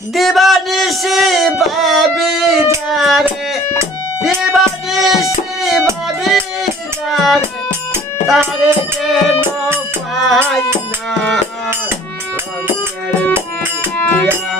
দিবানিসি ভাবি যারে দিবানিসি ভাবি যারে তারে কেন পাই না? রঙের দুনিয়া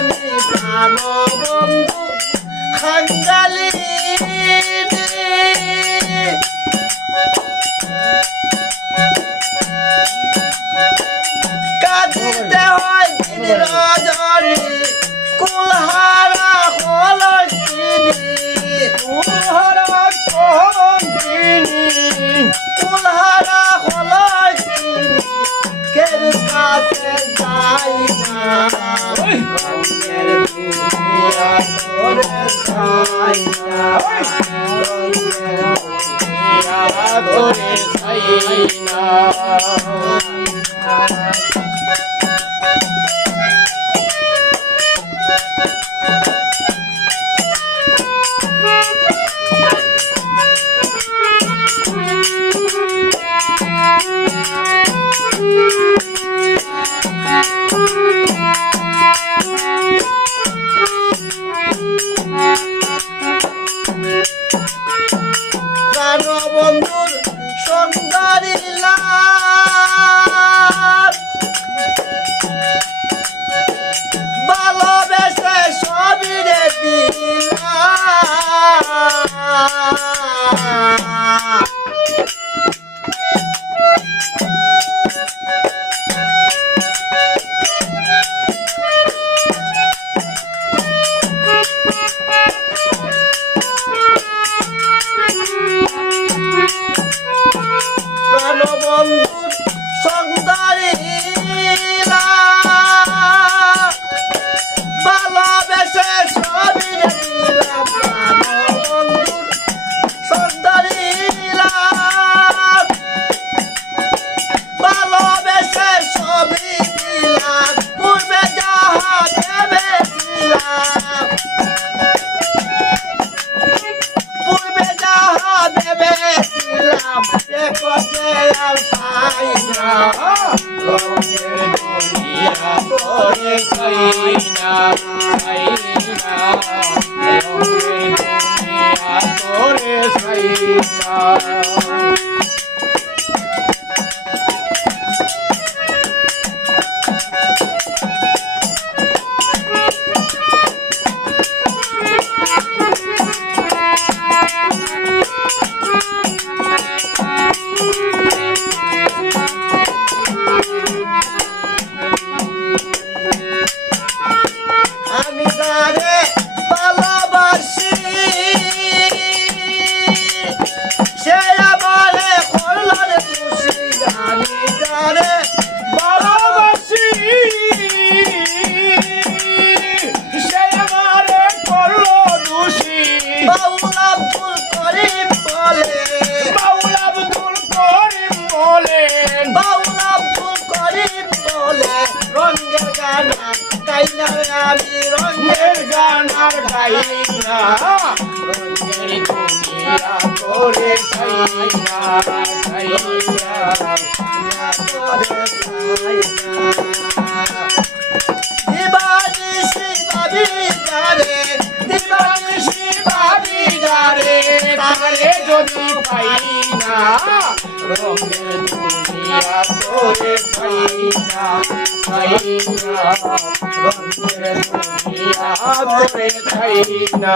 রজনী প্রাণবন্ধু খাঙ্গালিনী কাছে যাই না রঙের দুনিয়া তোরে যাই না রঙের দুনিয়া তোরে যাই না আর পাই না বাউল আব্দুল করিম বলে বাউল আব্দুল করিম বলে বাউল আব্দুল করিম বলে রঙের গানা আমি রঙের রঙের দুনিয়া করে তারে যদি পাই না। রঙের দুনিয়া তোরে পাই না। পাই না রঙের দুনিয়া তোরে পাই না।